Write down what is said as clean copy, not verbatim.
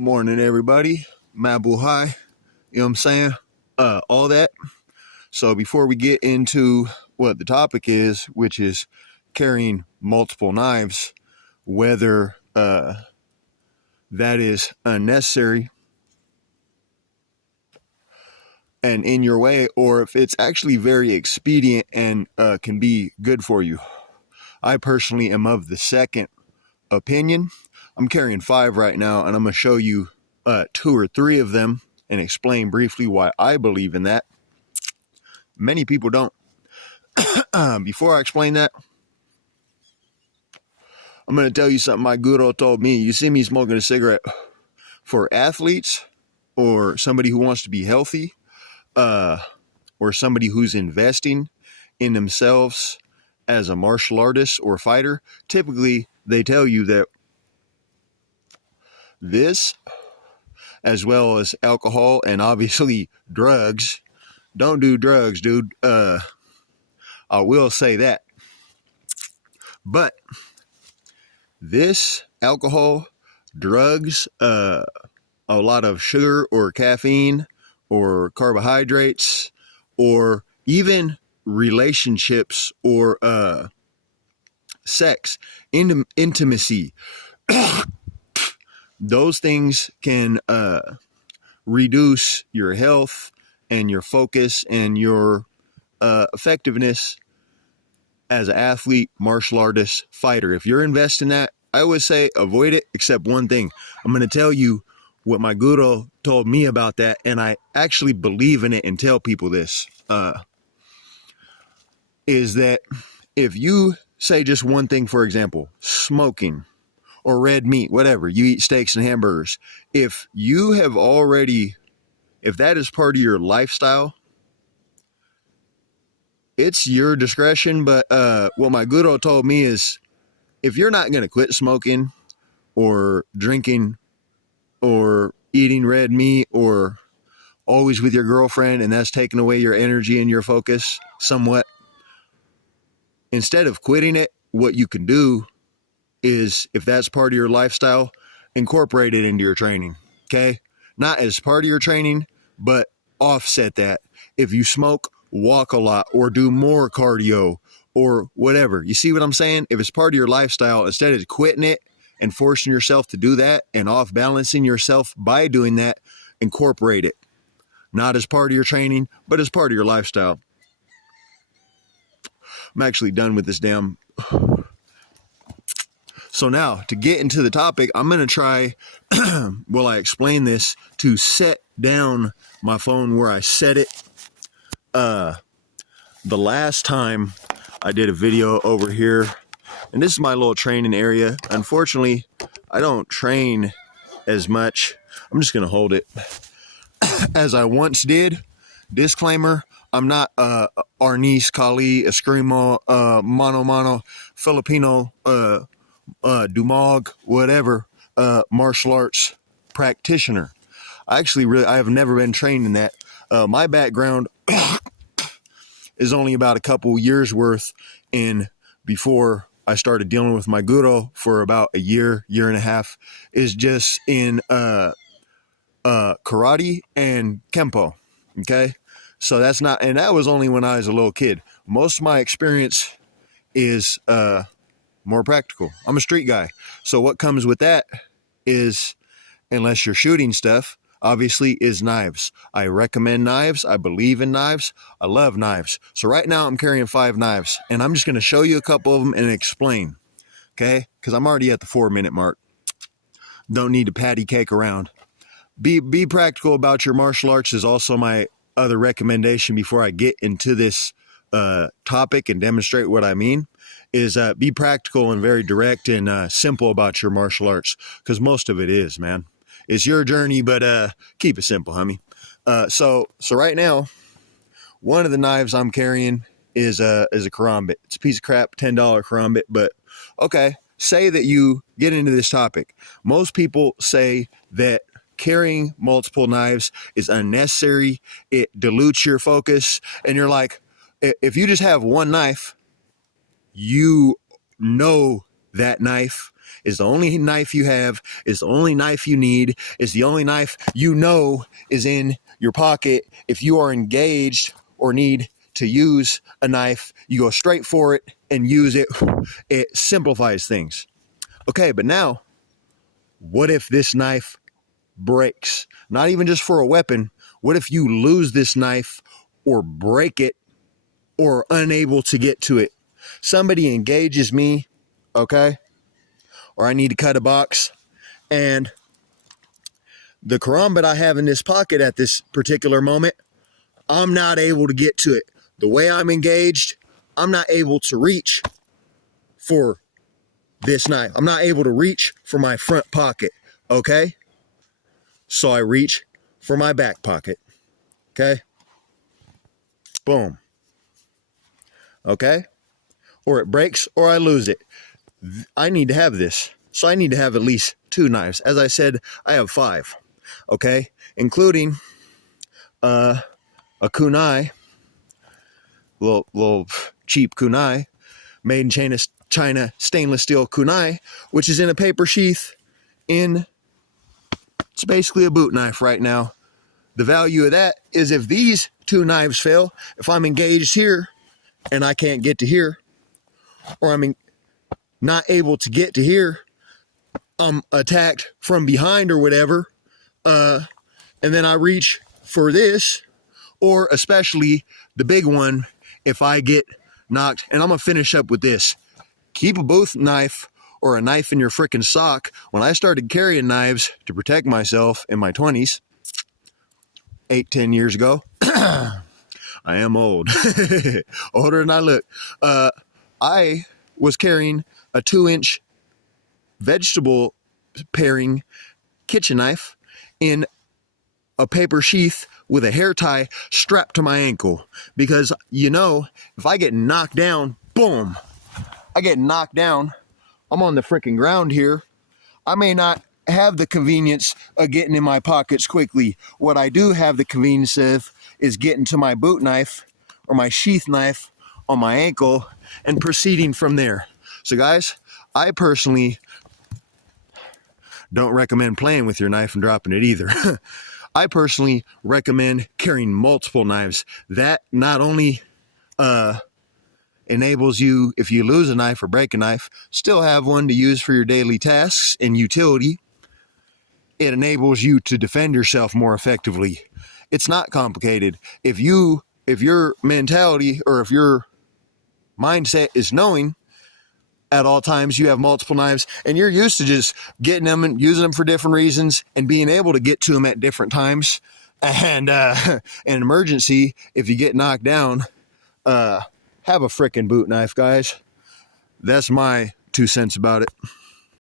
Morning, everybody. Mabu High. You know what I'm saying? All that. So before we get into what the topic is, which is carrying multiple knives, whether that is unnecessary and in your way, or if it's actually very expedient and can be good for you. I personally am of the second opinion. I'm carrying 5 right now, and I'm going to show you 2 or 3 of them and explain briefly why I believe in that. Many people don't. Before I explain that, I'm going to tell you something my guru told me. You see me smoking a cigarette. For athletes or somebody who wants to be healthy, or somebody who's investing in themselves as a martial artist or fighter, typically they tell you that this, as well as alcohol and obviously drugs, don't do drugs, dude. I will say that. But this, alcohol, drugs, a lot of sugar or caffeine or carbohydrates, or even relationships or sex, intimacy, those things can reduce your health and your focus and your effectiveness as an athlete, martial artist, fighter. If you're investing in that, I would say avoid it, except one thing. I'm going to tell you what my guru told me about that, and I actually believe in it and tell people this, is that if you say just one thing, for example, smoking or red meat, whatever, you eat steaks and hamburgers, if that is part of your lifestyle, it's your discretion. But what my guru told me is, if you're not going to quit smoking or drinking or eating red meat or always with your girlfriend, and that's taking away your energy and your focus somewhat, instead of quitting it, what you can do is, if that's part of your lifestyle, incorporate it into your training. Okay? Not as part of your training, but offset that. If you smoke, walk a lot or do more cardio or whatever. You see what I'm saying? If it's part of your lifestyle, instead of quitting it and forcing yourself to do that and off balancing yourself by doing that, incorporate it. Not as part of your training, but as part of your lifestyle. I'm actually done with this damn. So now, to get into the topic, I'm going to try, while I explain this, to set down my phone where I set it. The last time I did a video over here, and this is my little training area. Unfortunately, I don't train as much. I'm just going to hold it as I once did. Disclaimer, I'm not Arnis, Kali, Eskrimo, Mano, Filipino, Dumog, whatever, martial arts practitioner. I have never been trained in that. My background is only about a couple years worth in. Before I started dealing with my guru for about a year and a half, is just in karate and kempo. Okay, so that's not, and that was only when I was a little kid. Most of my experience is more practical. I'm a street guy, so what comes with that is, unless you're shooting stuff, obviously, is knives. I recommend knives. I believe in knives. I love knives. So right now I'm carrying 5 knives, and I'm just going to show you a couple of them and explain. Okay? Because I'm already at the 4-minute mark. Don't need to patty cake around. Be practical about your martial arts is also my other recommendation before I get into this topic and demonstrate what I mean. Is be practical and very direct and simple about your martial arts, because most of it is, man. It's your journey, but keep it simple, homie. So right now, one of the knives I'm carrying is a karambit. It's a piece of crap, $10 karambit, but okay. Say that you get into this topic. Most people say that carrying multiple knives is unnecessary. It dilutes your focus, and you're like, if you just have one knife, you know that knife, is the only knife you have, is the only knife you need, is the only knife you know is in your pocket. If you are engaged or need to use a knife, you go straight for it and use it. It simplifies things. Okay, but now, what if this knife breaks? Not even just for a weapon. What if you lose this knife or break it or unable to get to it? Somebody engages me, okay? Or I need to cut a box, and the karambit I have in this pocket at this particular moment, I'm not able to get to it. The way I'm engaged, I'm not able to reach for this knife. I'm not able to reach for my front pocket, okay? So I reach for my back pocket, okay? Boom. Okay? Or it breaks or I lose it. I need to have this. So I need to have at least 2 knives. As I said, I have 5, okay? Including a kunai, little cheap kunai, made in China stainless steel kunai, which is in a paper sheath it's basically a boot knife right now. The value of that is if these 2 knives fail, if I'm engaged here and I can't get to here, or I'm not able to get to here, I'm attacked from behind or whatever, and then I reach for this, or especially the big one, if I get knocked, and I'm going to finish up with this. Keep a booth knife or a knife in your frickin' sock. When I started carrying knives to protect myself in my 20s, 8-10 years ago, I am old, older than I look. I was carrying a 2-inch vegetable paring kitchen knife in a paper sheath with a hair tie strapped to my ankle. Because, if I get knocked down, boom, I get knocked down, I'm on the freaking ground here. I may not have the convenience of getting in my pockets quickly. What I do have the convenience of is getting to my boot knife or my sheath knife on my ankle and proceeding from there. So guys, I personally don't recommend playing with your knife and dropping it either. I personally recommend carrying multiple knives. That not only enables you, if you lose a knife or break a knife, still have one to use for your daily tasks and utility. It enables you to defend yourself more effectively. It's not complicated. If your mentality or if your mindset is knowing at all times you have multiple knives and you're used to just getting them and using them for different reasons and being able to get to them at different times, and an emergency, if you get knocked down, have a frickin' boot knife, guys. That's my 2 cents about it.